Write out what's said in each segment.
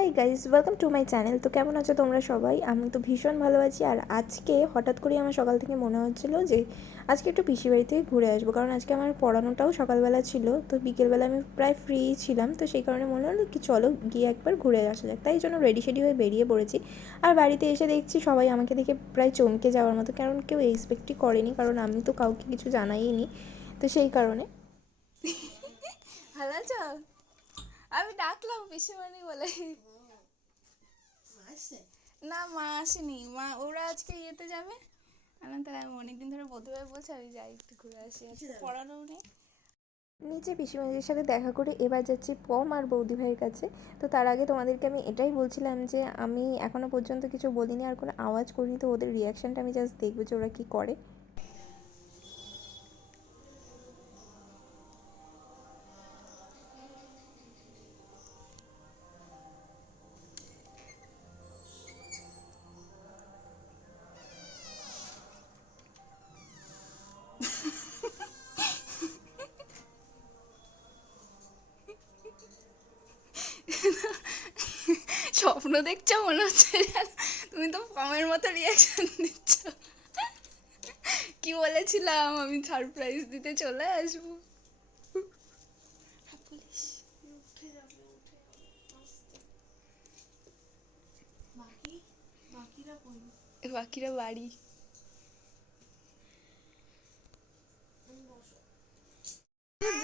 Hi guys, welcome to my channel. তো কেমন আছো তোমরা সবাই? আমি তো ভীষণ ভালো আছি। আর আজকে হঠাৎ করে আমার সকাল থেকে মনে হচ্ছিলো যে আজকে একটু পিসি বাড়ি থেকে ঘুরে আসবো, কারণ আজকে আমার পড়ানোটাও সকালবেলা ছিল। তো বিকেলবেলা আমি প্রায় ফ্রি ছিলাম, তো সেই কারণে মনে হলো কি চলো গিয়ে একবার ঘুরে আসা যাক। তাই জন্য রেডি শেডি হয়ে বেরিয়ে পড়েছি। আর বাড়িতে এসে দেখছি সবাই আমাকে দেখে প্রায় চমকে যাওয়ার মতো, কারণ কেউ এক্সপেক্টই করেনি, কারণ আমি তো কাউকে কিছু জানাইনি। তো সেই কারণে ভালো আছো? আমি ডাকলাম পিসিমণি বলে। না, মা আসেনি। মা ওরা আজকে ইয়েতে যাবে। তাহলে আমি অনেকদিন ধরে বধুভাই বলছে আমি যাই একটু ঘুরে আসি, পড়ানো নেই। নিচে পিসিমাদের সাথে দেখা করে এবার যাচ্ছি পম আর বৌদি ভাইয়ের কাছে। তো তার আগে তোমাদেরকে আমি এটাই বলছিলাম যে আমি এখনও পর্যন্ত কিছু বলিনি আর কোনো আওয়াজ করিনি, তো ওদের রিয়াকশানটা আমি জাস্ট দেখবো যে ওরা কী করে। স্বপ্ন দেখছো মনে হচ্ছে, তুমি তো পমের মতো রিয়াকশন দিচ্ছ। কি বলেছিলাম আমি সারপ্রাইজ দিতে চলে আসবো। বাকিরা বাড়ি।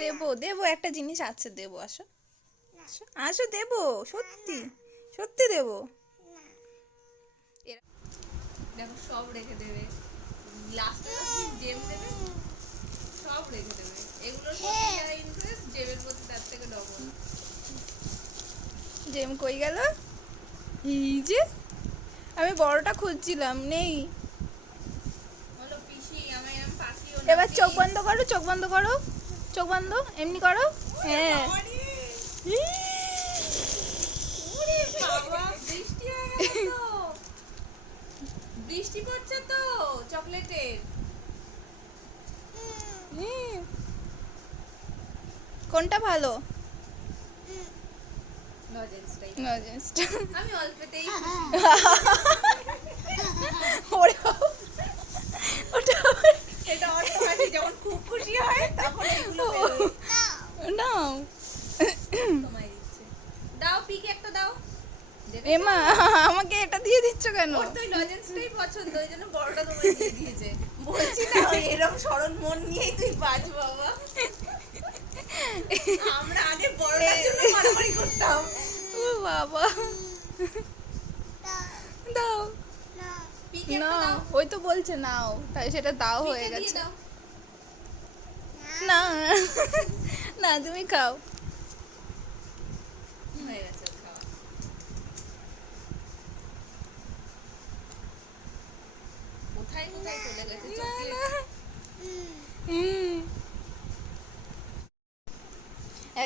দেবো দেবো, একটা জিনিস আছে, দেবো। আসো আসো আসো, দেবো, সত্যি সত্যি দেবো। দেখো সব রেখে দেবে, লাস্টে জেম দেবে, সব রেখে দেবে। এগুলোর প্রতি যারা ইন্টারেস্ট, জেমের প্রতি তার থেকে ডবল। জেম কই গেল? এই যে আমি বড়টা খুঁজছিলাম, নেই। বলো পিসি আমি এরকম পাখিও না। এবার চোখ বন্ধ করো, চোখ বন্ধ করো, চোখ বন্ধ, এমনি করো। হ্যাঁ, বৃষ্টি হয়ে গেল তো, বৃষ্টি পড়ছে তো চকলেটের। কোনটা ভালো? লজেন্সটা আমি অল্পতেই ওটা এটা অল্প হাসি, যখন খুব খুশি হয় তখন এগুলো বেরোয়। নাও তোমায় দিচ্ছে, দাও পিকে একটা দাও। এমা আমাকে এটা দিয়ে দিচ্ছ কেন? ওর তো লজেন্সটাই পছন্দ, ওই জন্য বড়টা তোমায় দিয়ে দিয়েছে। বলছি না এরকম সরল মন নিয়েই তুই বাঁচ বাবা। আমরা আগে বড়টার জন্য মারামারি করতাম। ও বাবা, দাও না, ওই তো বলছে নাও, তাই সেটা দাও হয়ে গেছে। না না, তুমি খাও। হয়ে গেছে খাওয়া। কোথায় কোথায় চলে গেছে চকলেট।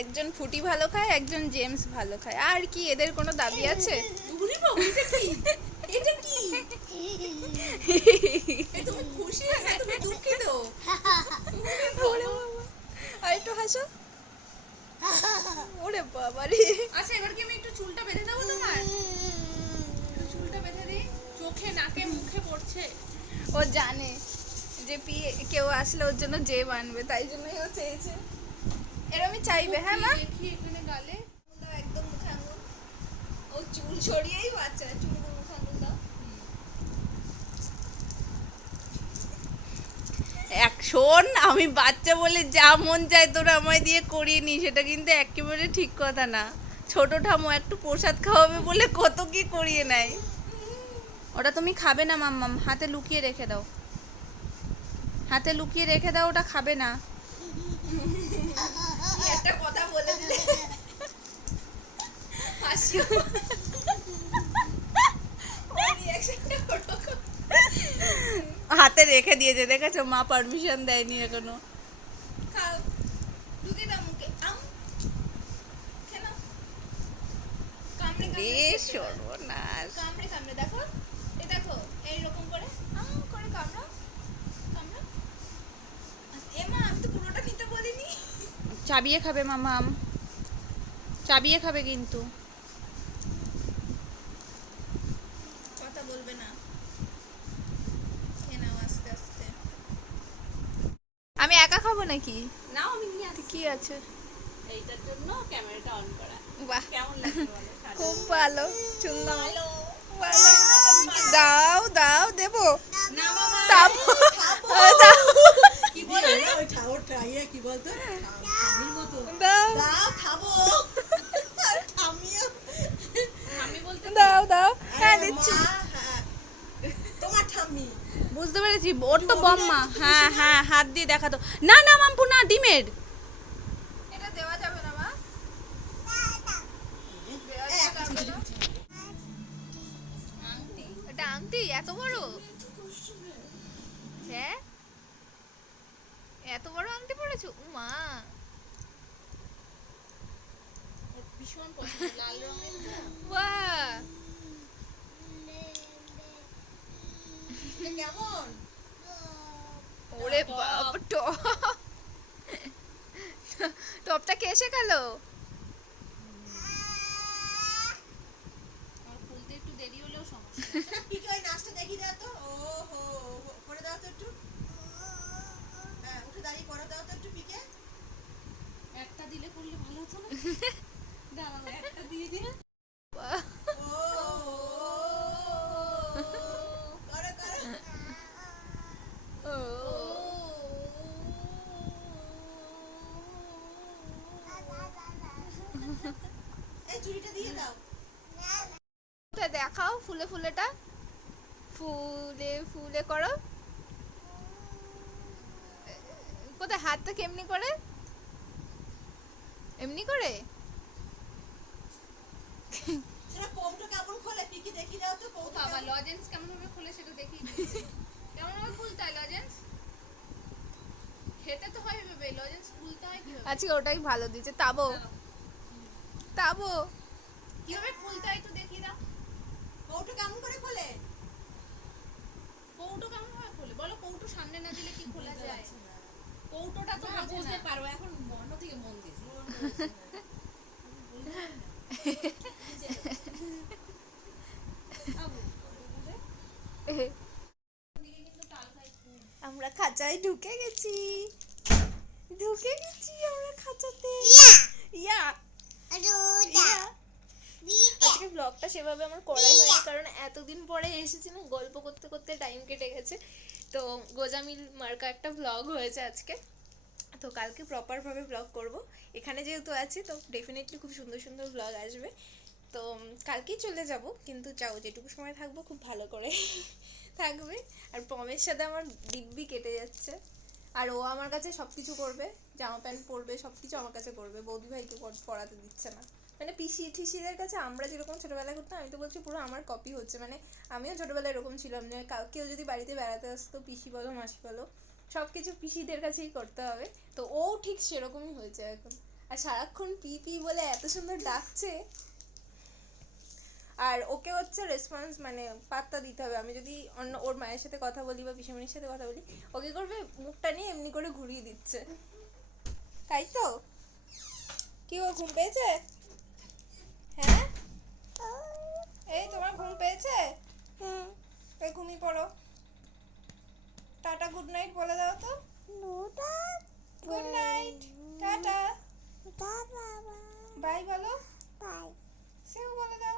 একজন ফুটি ভালো খায়, একজন জেমস ভালো খায়, আর কি এদের কোনো দাবি আছে? এটা কি? তুমি খুশি না তুমি দুঃখিত? আর একটু হাসো। ওরে বাবা রে। আচ্ছা এবার কি আমি একটু চুলটা বেঁধে দেবো তোমার? চুলটা বেঁধে দিই, চোখে নাকে মুখে পড়ছে। ও জানে যে কেউ আসলে ওর জন্য যে বানবে, তাই জন্যই ও চেয়েছে এরমই চাইবে। হ্যাঁ মা, দেখি এখানে গালে দাও, একদম মুখে আঙুল। ও চুল ছড়িয়েই বাচ্চা, চুলগুলো মুখে আঙুল দাও। শোন, আমি বাচ্চা বলে যা মন চায় তোরা আমায় দিয়ে করিয়ে নি, সেটা কিন্তু একেবারে ঠিক কথা না। ছোট ঠামো একটু প্রসাদ খাওয়াবে বলে কত কি করিয়ে নেয়। ওটা তুমি খাবে না মাম্মাম, হাতে লুকিয়ে রেখে দাও, হাতে লুকিয়ে রেখে দাও, ওটা খাবে না। একটা কথা বলে দিলে হাসিও। হাতে রেখে দিয়েছে, দেখেছো? মা পারমিশন দেয়নি এখনো। খাও, ঢুকে দাও মুখে। বেশ সর্বনাশ। কামড়ে কামড়ে দেখো, এই দেখো এইরকম করে করে কামড়াও, কামড়াও। এমা আমি তো পুরোটা নিতে বলিনি। চাবিয়ে খাবে মামাম, চাবিয়ে খাবে কিন্তু। আমি একা খাবো নাকি? নাও আমি নিয়ে আসি। কি আছে? এইটার জন্য ক্যামেরাটা অন করা। বাহ, কেমন লাগছে বলো? খুব ভালো, সুন্দর। ভালো। ভালো। দাও দাও, দেবো। না মামা। দাও। কি বলে? কি বলতো ঠামির মতো দাও দাও খাবো আর ঠামিও আমি বলতে দাও দাও। হ্যাঁ দিচ্ছি। মা, হ্যাঁ, তোমার ঠাম্মি বুঝতে পেরেছি, ওর তো বম্মা। হ্যাঁ হ্যাঁ, হাত দিয়ে দেখাতো। না না মাম্পু, না, ডিমের। এটা দেওয়া যাবে না মা। এটা আংটি এত বড়? হ্যাঁ, এত বড় আংটি পরেছো? মা, ভীষণ পছন্দ লাল রঙের তো। বাহ, কেমন ওরে বাপ, টপ। টপটা কে এসে গেল? আমার খুলতে একটু দেরি হলেও সমস্যা। পিকে ওই নাচটা দেখি দাও তো ও হো করে দাও তো একটু হ্যাঁ উঠে দাঁড়িয়ে করে দাও তো একটু পিকে একটা দিলে করলে ভালো হতো না? দাঁড়াও একটা দিয়ে দিন। বাহ, ও করে করে ও, এই চুড়িটা দিয়ে দাও কোথায় দেখাও, ফুলে ফুলেটা, ফুলে ফুলে করো। কোথায়? হাতটা কেমনি করে? এমনি করে? সেটা কৌটো কেমন খোলে পিকে দেখি দাও তো কৌটো বাবা লজেন্স কেমন ভাবে খুলে সেটা দেখিয়ে দিয়েছে। কেমন ভাবে খুলতে হয় লজেন্স? খেতে তো হয় ভেবে লজেন্স খুলতে হয় কিভাবে? আজকে ওটাই ভালো দিয়েছে। তাবো তাবো। কিভাবে খুলতে হয় তো দেখিয়ে দাও। কৌটো কেমন করে খোলে কৌটো কেমন ভাবে খোলে বলো? কৌটো সামনে না দিলে কি খোলা যায়? কৌটোটা তো বুঝতে পারো, এখন অন্য থেকে মন দিয়েছি। আমরা খাঁচায় ঢুকে গেছি, আমরা খাঁচাতে। ইয়া ইয়া। আজকে ব্লগটা সেভাবে আমার করাই হয়নি, কারণ এতদিন পরে এসেছি না, গল্প করতে করতে টাইম কেটে গেছে। তো গোজামিল মার্কা একটা ব্লগ হয়েছে আজকে, তো কালকে প্রপারভাবে ব্লগ করব। এখানে যেহেতু আছি তো ডেফিনেটলি খুব সুন্দর সুন্দর ব্লগ আসবে। তো কালকেই চলে যাব, কিন্তু চাও যেটুকু সময় থাকবো খুব ভালো করে থাকবে। আর পমের সাথে আমার দিব্যি কেটে যাচ্ছে, আর ও আমার কাছে সব কিছু করবে, জামা প্যান্ট পরবে, সব কিছু আমার কাছে করবে, বৌদি ভাইকে পরাতে দিচ্ছে না। মানে পিসি ঠিসিদের কাছে আমরা যেরকম ছোটোবেলায় করতাম, আমি তো বলছি পুরো আমার কপি হচ্ছে। মানে আমিও ছোটোবেলায় এরকম ছিলাম যে কেউ যদি বাড়িতে বেড়াতে আসতো, পিসি বলো মাসি বলো, সব কিছু পিসিদের কাছেই করতে হবে। তো ও ঠিক সেরকমই হয়েছে এখন, আর সারাক্ষণ পি পি বলে এত সুন্দর ডাকছে। আর ওকে হচ্ছে রেসপন্স, মানে পাত্তা দিতে হবে। আমি যদি অন্য ওর মায়ের সাথে কথা বলি বা পিসিমণির সাথে কথা বলি, ওকে করবে মুখটা নিয়ে এমনি করে ঘুরিয়ে দিচ্ছে, তাই তো? কি ও ঘুম পেয়েছে? হ্যাঁ, এই তোমার ঘুম পেয়েছে? এই ঘুমিয়ে পড়ো। টাটা গুড নাইট বলে দাও তো। গুড নাইট, টাটা, বাই বলো, সেও বলে দাও।